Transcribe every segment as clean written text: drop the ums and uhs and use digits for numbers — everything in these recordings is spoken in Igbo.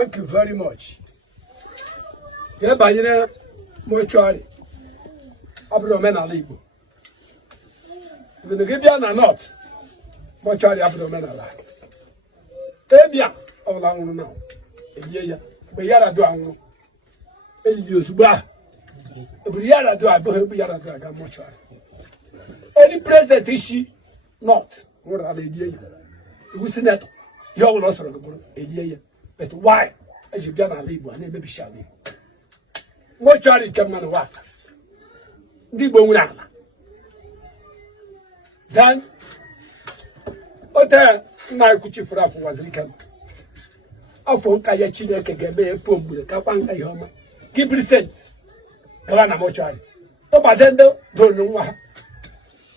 Thank you very much. Yeah, but you know, mortuary. Abdominal Igbo. When you give you a not, mortuary abdominal like. Ebia, all I want to know. Yeah, but yara do I want. Use ba. But yara do I be yara do I got mortuary. Any president is she not? What are they doing? Who's in that? You will also go a year. But why? As you can leave one, maybe shall leave. Mortuary come on what? Then, what now could you for was Rican? Upon Kayachina can get a poem with a capanga home. Give it cents. Kalana mortuary. Oh, but then don't know what.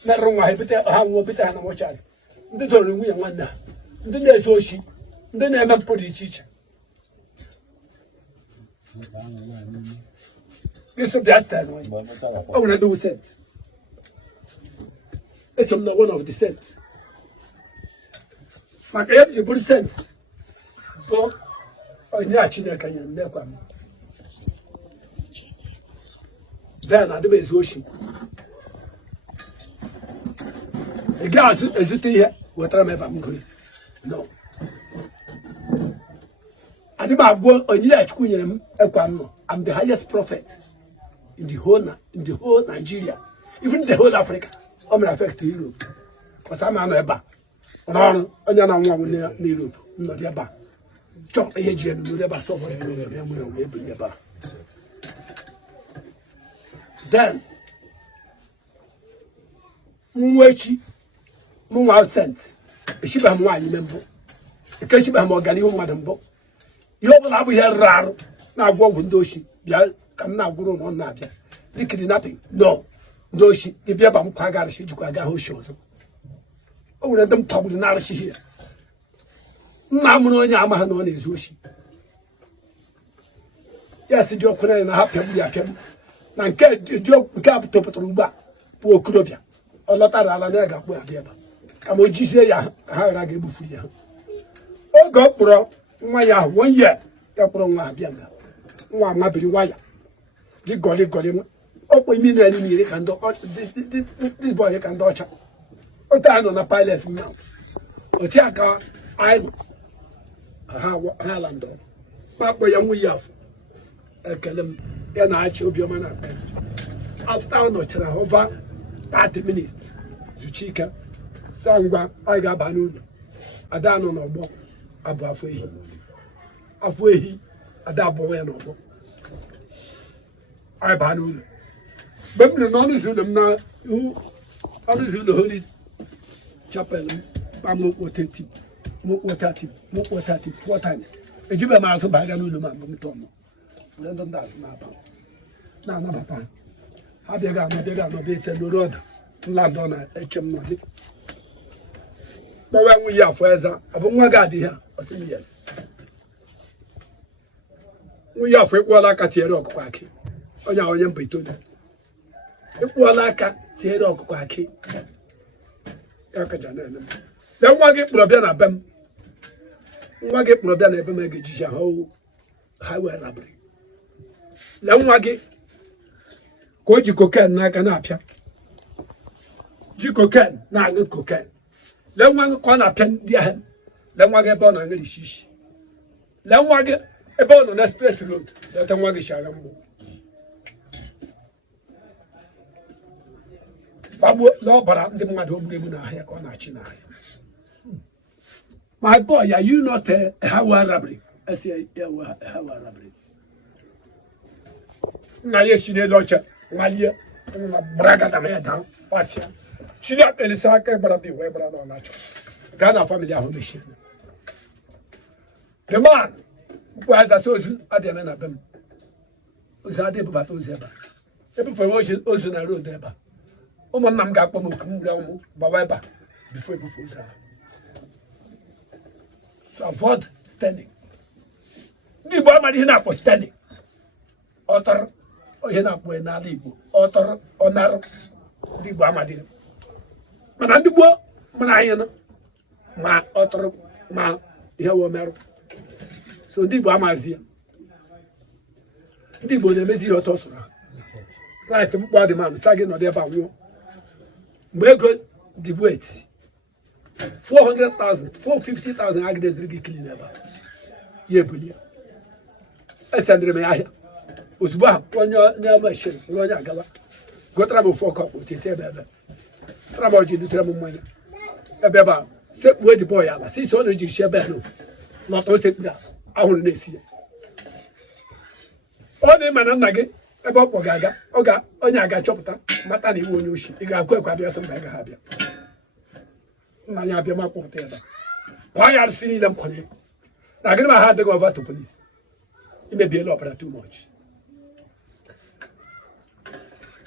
Never mind, but I have bit of mortuary. The don't we wonder. Then there's Oshi. Then I'm not pretty teacher. This is just that one. I want to do sense. It's not one of the sense. My you put sense. But I actually can never. Then I do is ocean. The guys is it here? What I'm going. No. I think I'm the highest prophet in the whole Nigeria, even the whole Africa. I'm going to affect Europe. Because I'm an Eba. I'm not Europe. Not Eba. Chop a agent, no Eba, so Eba. Then, Mwechi, Mwa sent. She be more remember. Because she be more Galileo, Madam Bob. You will have here rare. Now go window she. Come now, go on Nabia. They kidnapping. No. Doshi, if you have a Pagar, she took a guy who shows. Oh, let them talk with Narashi here. Namuno Yamahan is Wushi. Yes, the joke and a happy Yakem. Nanka, the joke capital Petruba, poor Krobia. A lot of Alanega, where they are. Come on, Gisea, how I gave for you. Oh, God, bro, my 1 year. Yapron Bianga. One mabby wire. The golly golly. Oh, we mean any can do this boy can dodge. Oh, down on a pilot's mount. Oh, Tiaka, I know. Halando. Papa, young we have. I tell him, and I choke your man up. After not over 30 minutes. Zuchika, Sangwa, I got Banu. I don't know about Abuafui. Afuehi, a double and over. I Banu. But the non is them now, who others in the Holy Chapel, Pamukotati, Mukotati, 4 times. A Juba Master Baganuluman, Mutomo. London does not. Now, no, Papa. How they got no better road to London, HM. But when we are further, upon my God here, I say yes. We are for Walla Catero Quacky. On your young Pituna. If Wallaka, say Rock Quacky. Then one get Probana Bem. One get Probana Bemagician whole highway robbery. Then one get Koji cocaine like an apia. Jicocan, now good cocaine. Then one corner pen, dear hen. Then one get born on the shish. Then one get a bone on express road. Let them walk a sharambo. Babu, Lord, but I'm the one who bring in a hair corner china. My boy, are you not a highway robbery? I say, a highway robbery. Now, yes, she did lodge. Malia, Braga da Meda, Patia. She got the Saka, but I'll be way brother natural. Ghana family of mission. The man was a source at the men of them. Was a dip about Ozeba. Every for watching Ozuna road there. Oh, my mum got one come down, Baweba, before Bufusa. To avoid standing. The Bama for standing. Author. Oyena buena libu otor onar di bamadi manan dibo manayena ma otor ma yawo meru so ndị Igbo amazi ya ndị Igbo na-emezi ihe ọtọ soro right mkpọ dị man sa gị nọdụ ebe a nwụọ mgbe ego dị wet 400,000 450,000 agideziri gị kili n'ebe ya ebulie esendịrị m ya ahịa ozugbo ahụ onye mashin onye agala gotara m ofu ọkọ otete ebe sara m ọjị lutere m mmanya ebe a sekpuo dị bọọ ya ala sisi ọ na-eji isi ebe a n'ọtọ osekpuru ahụrụ na-esi ya ọ na-ịma na nna gị ebe ọ kpọ ga-aga onye aga chọpụta mata na iwu onye oshi ị ga-akụ ekwe abịa sị mba agaghị abịa nna ya abịa ma kpọpụta ebe kwa ya arụsị niile m kwanye na gịnị ma ha adịghị over to police imebiela ọbara too much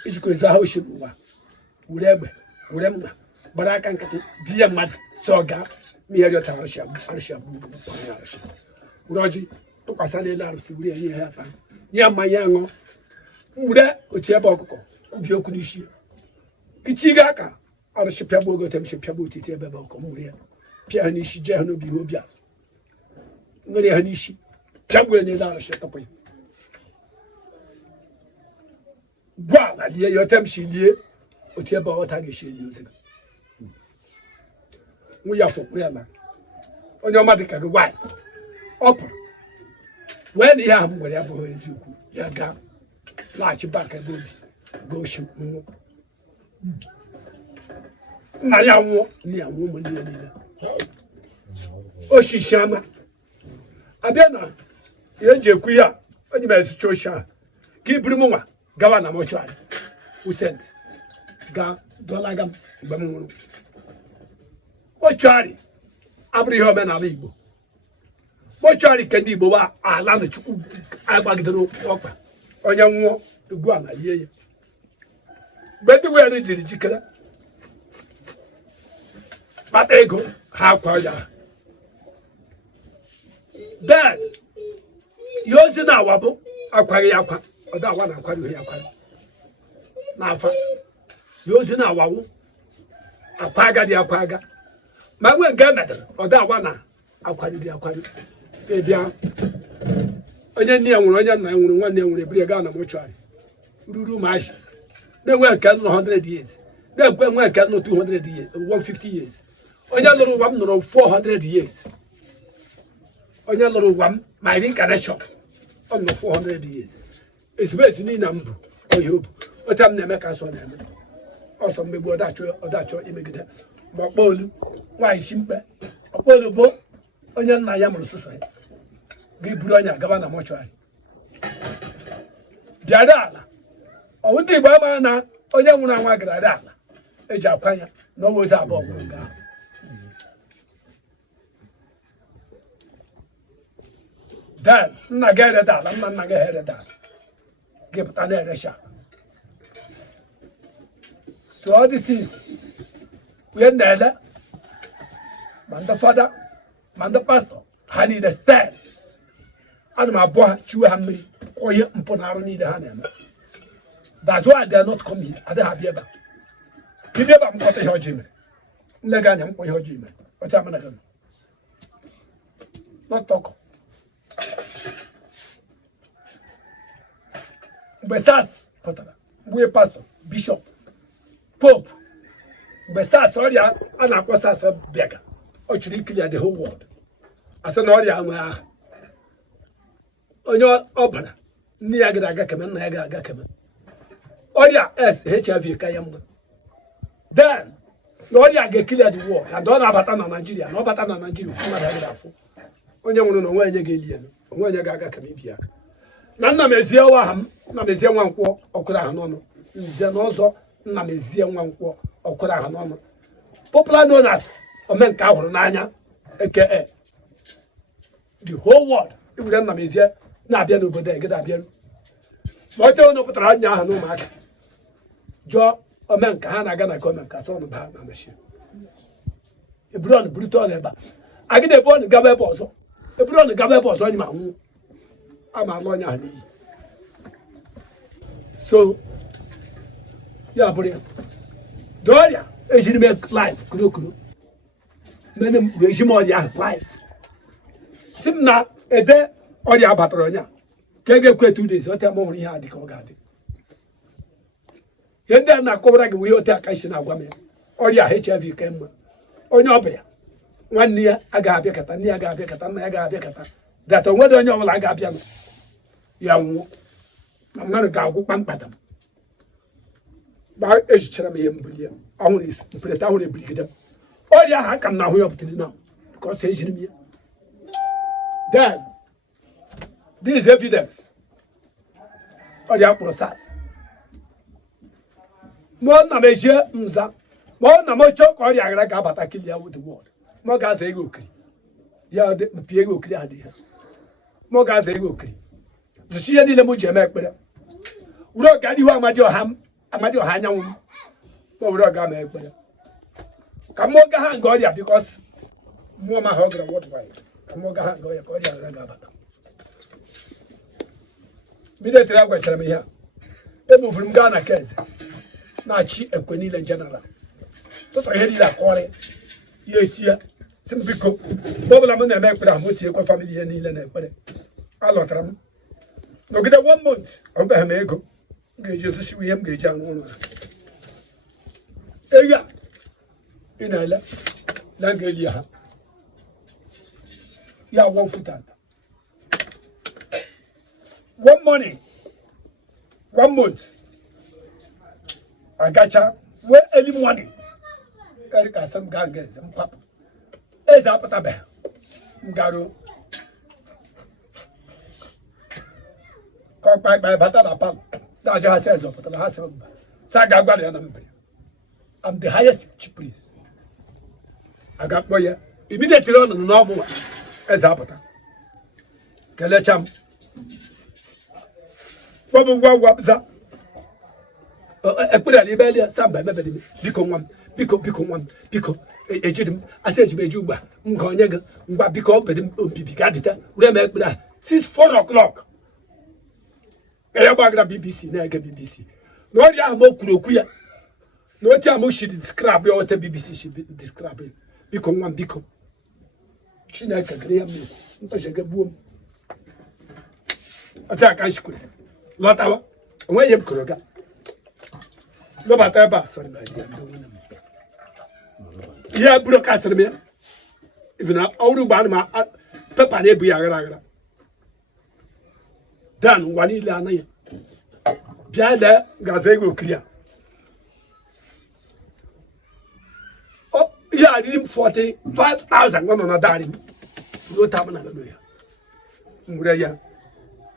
ijikọ ezu aha oshi n'ụwa were egbe were mma gbara aka nkịtị di ya mmadụ si ọ gaa ma ihe rịọta arụsị abụrụ arụsị were ọjị tụkwasị n'elu arụsị were ya nye ha ata nye mmanya ya ṅụọ were otu ebe ọkụkọ kwubie okwu n'isi ya itiga aka arụsị pịagbuo ogote m si pịagbuo otiti ebe ọkụkọ m were ya pịa ha n'isi jee ha n'obi ha obi azụ nwere ha n'isi pịagbuo n'elu arụsị tọpụ ya gwa ala lie ya otem si lie otu ebe ọghọta ga-esi eli ozi gị nwe ya fọkpụrụ ya na onye ọma dịka gị nwaanyị ọ pụrụ wee na ihe ahụ m gwara ya bụghị eziokwu ya gaa laghachi bak ebe obi gaa oshi nwụọ nna ya nwụọ nne ya nwụọ ụmụnne ya niile oshishi ama abịa na ihe eji ekwu ya onye mere sicha oshi ahụ ka iburu m nwa gawa na mọchụarị usent gaa dọlaga m mgbe m nwụrụ mọchụarị abụrụ ihe omenala Igbo mọchụarị nke ndị Igbo wa ala na Chukwu agbagidere ọkpa onye nwụọ egwu ala lie ya mgbe ndị nwere jiri jikere kpata ego ha akwa ya bed ihe ozi na-awa bụ akwaghị ya akwa ọda awa na-akwari ihe ya akwari n'afa ihe ozi na-awawụ akwa agadi akwa aga ma nwee nke emedere ọda awa na akwari dị akwari ebịa onye nne ya nwụrụ onye nna ya nwụrụ nwanne ya nwụrụ ebiri ya gaa na mọchụarị ruru ụmụachi na-enwe nke nọ 100 years na-ekwe nwe nke nọ 200 years 150 years onye lụrụ ụwa m nọrọ 400 years onye lụrụ ụwa m ma reincarnation ọ nọ 400 years ezigbo ezi niile m bụ onye obu otu m na-eme ka asọ na-eme ọsọ mmegbu ọdachọ imegide ma ọkpọolu nwaanyị chi mkpe ọkpọolu bụ onye nna ya mụrụ sụsọ ya ga-eburu onye agaba na mọchụarị bịara ala ọwụ ndị Igbo amaghị na onye nwụrụ anwa gara ala eji akwa ya na ọwa ozi abụọ nwụrụ nga ahụ then nna gị ereda ala nna gị ereda ala gị pụta na-eresha so all this is wee na-ele ma ndị fada ma ndị pastọ ha niile stel ana m abụọ ha chiwe ha mmiri onye mpụ na arụ niile ha na-eme that's why they are not come here adịghị abịa ebe a ibi ebe a mkpọta ihe ọjọọ mere nne gị anya mkpọ ihe ọjọọ mere ọcha mana gị not talk mgbe SARS pụtara mgbe pastọ bishọp pope mgbe SARS ọrịa a na-akpọ SARS bịaga ọ chụrụ ikiri ya the whole world asị na ọrịa nwe aha onye ọbara nne ya gara aga keme nna ya gara aga keme ọrịa HIV ka ya mma then na ọrịa ga-ekili ya the world and ọ na-abata na Naịjirịa na ọ bata na Naịjirịa mmadụ agaghị afụ onye nwụrụ na onwe onye ga-eli ya onwe onye ga-aga keme ibi aka na nna m ezie nwa aha m nna m ezie nwa nkwọ ọkụrụ ahụ n'ọnụ nze na ọzọ nna m ezie nwa nkwọ ọkụrụ ahụ n'ọnụ popular known as omenka ahụrụ n'anya aka the whole world iwere nna m ezie na-abịa n'obodo a egede abịaru ma ọ chọrọ na ọ pụtara anya aha na ụmụaka jụọ omenka ha na-aga na nke omenka sọ ọnụ baa na machine eburu ọnụ burute ọnụ ebe a agịda ebe ọnụ gaba ebe ọzọ eburu ọnụ gaba ebe ọzọ onye ma nwụ ama alụ onye ahụ n'iyi so ya bụrụ ya dị ọrịa ejiri mee life kurokuro mene m wee ji m ọrịa ahụ life si m na ede Or ya patronya. Kege kwe 2 days. Ote mo huni hadi ko gadi. Yende na kobra ge wi ote akashi na gwame. Or ya HIV kemma. Onye obia. Nwanne ya aga abia kata, nne ya aga abia kata, nna ya aga abia kata. That onwe de onye obula aga abia no. Ya nwo. Na mmadụ ga-agwụ kpamkpatam. Ba ejichara m ihe mbulie. Ahụ na mpeleta ahụ na-ebirigide m. Ọrịa ahụ aka m na-ahụ ya ọpụtara na because ejiri m ya. Then, this evidence. Ọrịa kpụrụ SARS. Mụ na m ejie nza. Mụ na m chọọ ka ọrịa aghara ga-abata kill ya with the world. Mụ ga-aza ego okiri. Ya mpi ego okiri adịghị. Mụ ga-aza ego okiri. Zishi ihe niile m ji eme ekpere. Uro ga dihu amadi ọha anyanwụ m. Ma uro ga me ekpere. Ka mụ ga ha nga ọrịa because mụ ma ha gara worldwide. Ka mụ ga ha nga ọrịa ka ọrịa aghara ga-abata. Military agwachara m ihe a. Emuvuru m gaa na Keze. Na-achị ekwe niile general. Tụtụrụ ihe niile akọrị. Ya etie. Si m biko. Ọbụla m na-eme ekpere ahụ tinyekwa famili ihe niile na ekpere. Alọtara m. Nọgide 1 month. Ọ beghị m ego. M ga-eji osisi ihe m ga-eji arụ ụlọ. Ego a. Ị na-ele. Na m ga-eli ha. Ya 1 foot and. 1 morning. 1 month. Agacha. Wee early morning. Erika asem ga eze m kwapụ. Eze apụtabeghị. M garuo. By Batana Pam, that just says, but the husband Sagagwadian. I'm the highest chief priest. I got boy immediately on the normal as Apata. Kalecham. What was that? I put a libellia, some by maybe become one, pico, a jidum. I said, you may do Mkonyaga, Mbabico, but Pigadita, remember since 4 o'clock. Bagra BBC na ga BBC no dia mo kurokuya no tia mo shi describe what BBC shi describe biko nwa biko Chineke gre ya me nto je ga buom ata ka shikure lotawa onwe yem kuroga lo bata ba sorry ba dia ndo wona ya buro ka serbe even awru ba ma papa na ebu ya gara Dan wani ile anaghị bịa lee gaza ego clear oh ya dị 45,000 nọ na dari no tam na no ya ngure ya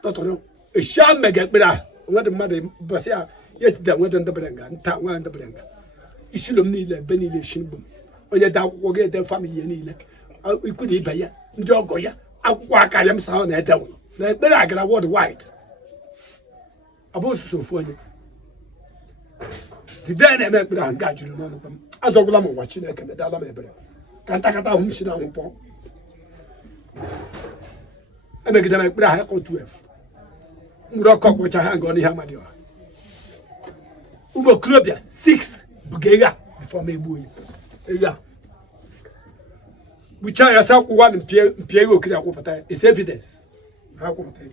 totoro e sha mega ekpere nwede mmadụ bọsị ya yesterday nwede ndebrenga nta nwa ndebrenga isilom niile be niile shingbom onye da akwụkwọ ga ede family ya niile ikwu na ibe ya ndị ọgọ ya akwụkwọ akarịa m sa na ede na ekpere agara worldwide abo so fonye the day na me ekpere ga juru no no pam azogula mo wa Chineke me dala me ebere kanta kata hum shi na ho po emegide na ekpere ha ko 12 muro ko ko cha ha ngo ni ha ma dio ubo krobia 6 bugega before me buyi eya bucha ya sa ko wa mpie go kiri akopata is evidence ha ko pata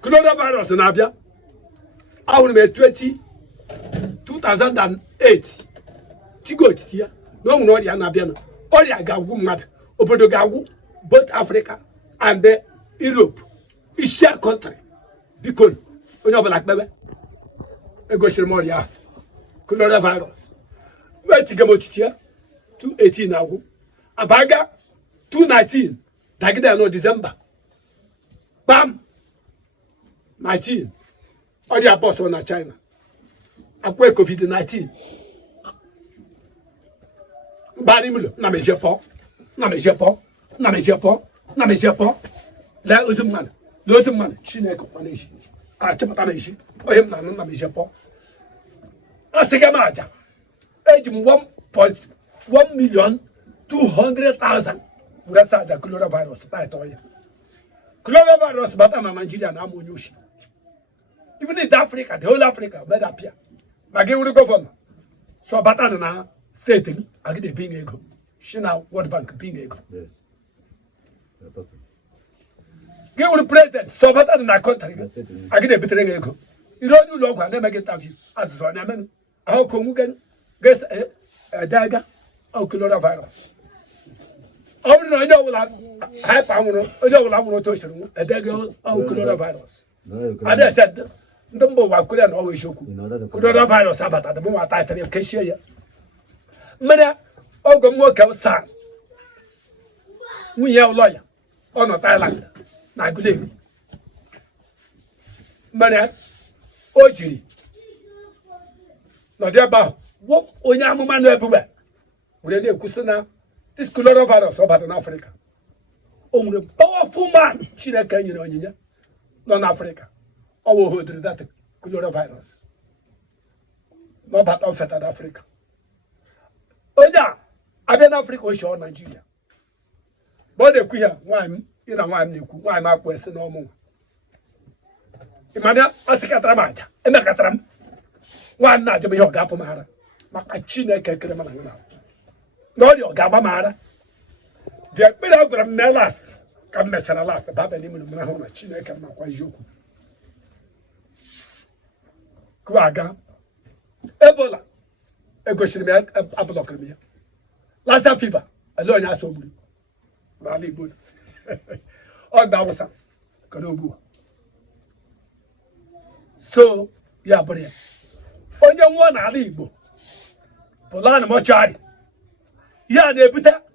coronavirus na abia ahun me 2008 tigo titia no no ori na abia no ori agagwu mmadu obodo gagwu both Africa and Europe is share country because onye obala kpebe ego shiri mo ori coronavirus wait gamo titia 218 agwu abaga 219 dagida no December bam 19 ori apostle na China akwe COVID-19 bari mulo na me Japan la ozumman Chineke kwaneshi a chapata na ishi oyem na me Japan asega maja ejim 1.1,200,000 urasa ja coronavirus ta etoya coronavirus bata na Nigeria na amonyoshi even in Africa the whole Africa made appear mage wuri governor so bata na state ni agide being ego shina World Bank being ego yes Give the president so better than a country. I get a bit of ego. You don't do local, I never get out you as one. I mean, how come we can get a dagger or coronavirus? I don't know, I don't have to a dagger or coronavirus. And I said, number one couldn't always show coronavirus about at the moment I tell you, Cassia. Many of them work outside. We have a lawyer on a Thailand. Na good Mana Oji. Not about what Onyamu man everywhere. We didn't kusana this coronavirus about in Africa. Only a powerful man, China can you know, non Africa. Our hood that coronavirus. Not about outside of Africa. Oh, yeah, I been Africa show Nigeria. But the queer one. You know why I'm not West no more. Imana Osicatramata, and the Catram. One night to be your Gapamara. Macachina Cakremana. No, your Gabamara. The bit of them last. Come met a last, the Baba Nimuna, China Kamaquajuku. Quaga. Ebola. A question a block of me. Last fever. Alone as so good. Valley good. Oh, that was a Kanobu. So, yeah, but on your one, I leave. Polana Mochari. Yeah, they put that.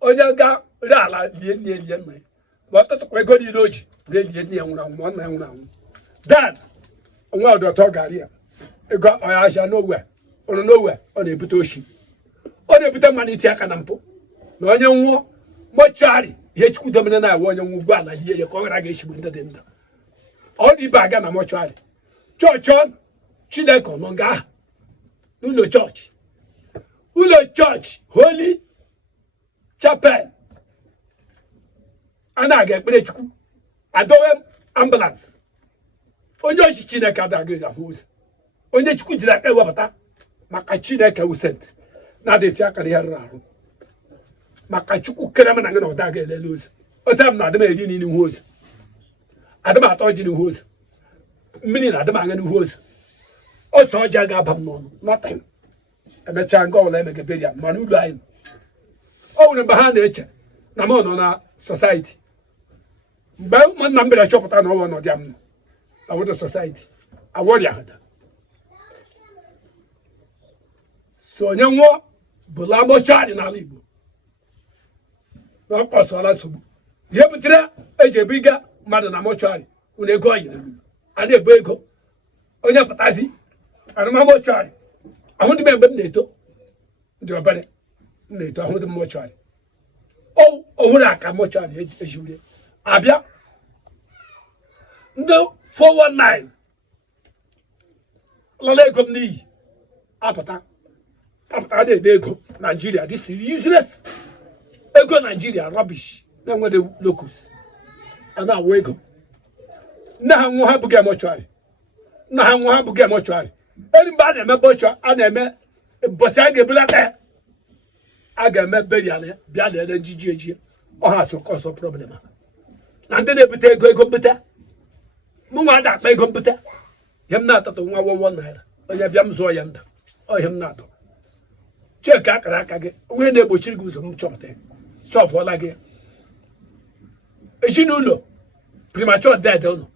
On your gap, Rala, the what we got you doji, really, one man. That, one of the talk here. You got I shall nowhere, on a Putoshi. On a bit of money, take an ample. No young war. Mochari, yet could domina one young one, and ye congregation with the dinner. All the bag and a mochari. Church on Chileko, Monga. Ulo Church. Ulo Church, Holy Chapel. And I get Brechu. I don't ambulance. Onyo Chineka Dagger who's. Onye Chukudra Ewata. Macachineka was sent. Now they take a real. Makachuku Keraman and Dagger lose. But I'm not the man in who's. Adama told you who's. Million Adaman and who's. Also, Jagabam, nothing. And the Chango Lemagabiria, Manu line. Oh, behind nature. Namon on our society. But one number of shop at no one of them. I want a society. I want you. So, young war, Bulamo Chad in Alibu. No cost all us. Yebutra, a bigger, Madame Mochari, when they go in. And they break up. On your patasi, and Mamma Charlie. I want to be a NATO. Do a better NATO. I want to mochari. Oh, what I can mochari, as you Abia. No, 419. Lolego knee. Apata. Apata, they go. Nigeria, this is useless. They go Nigeria, rubbish. Then what the locals. And I wake up. Now, I have to get mochari. Now, I have to get mochari. Anybody, my butcher, and I met Bossag Bulate. I got my belly, Biada, and GG, or has to cause a problem. And then they put a good computer. Mumma that may computer. Him not at the 1 naira. Or your yams or yonder. Or him not. Check Kakaraka, when they butcher goes on chopping. So for like it. As you know, premature dead, don't know.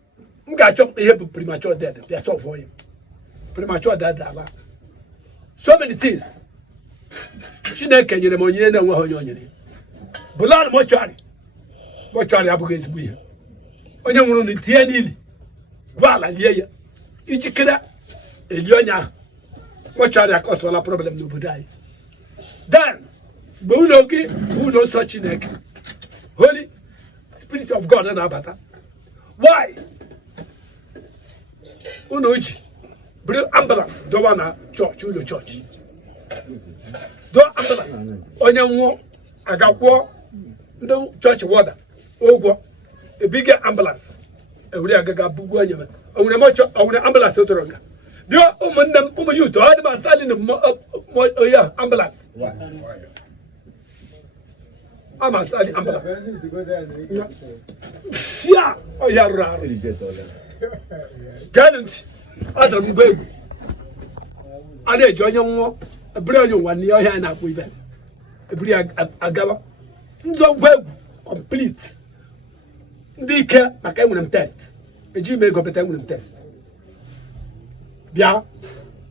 You got chopped the hip premature dead. That's all for you. Premature dead. So many things. She never you know, you know what you're doing. Bulan Mochari. Mochari Abuga's weird. On your own in Tianili. Well, and yeah, each killer, Elionia. Mochari cause all a problem, nobody. Then, Bulogi, who knows such a neck? Holy Spirit of God and Abata. Why? Unoji. Bring ambulance. Don't wanna church. You know church. Do ambulance. Onyango. I got war. No church water. Ogo. A bigger ambulance. I will get a buguanya. I will ambulance to Ronga. Do you to have a standing of ambulance? ama study ambulance ya o ya raro ganent adam go egu ana ejo onye nwo ebiri onye wani ohia na akpo ibe ebiri agaba nzo go egu complete ndị ike maka enwere m test eji me go beta enwere m test bia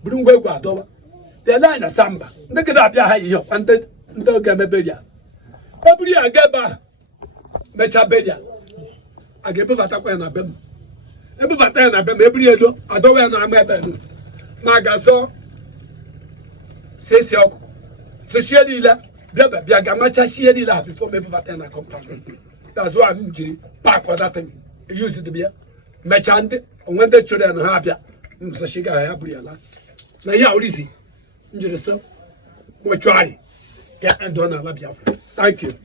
buru ngwa egwu adowa the line asamba ndị gida abịa ha ihe ọkwa ndị oge meberia ebiri agaba mecha beria aga ebebatakwa ya na be m ebebata ya na be m ebiri elo adowa ya na ama ebe nu ma gazo sesi ọkụkụ seshie niile bịa ga macha shie niile ha before mebebata ya na compound. That's why I'm jiri pack for that thing. Use it to be a merchant. When the children have ya, so she got a briala. Now, yeah, easy. Injury so. We're trying. Yeah, and don't have a Thank you.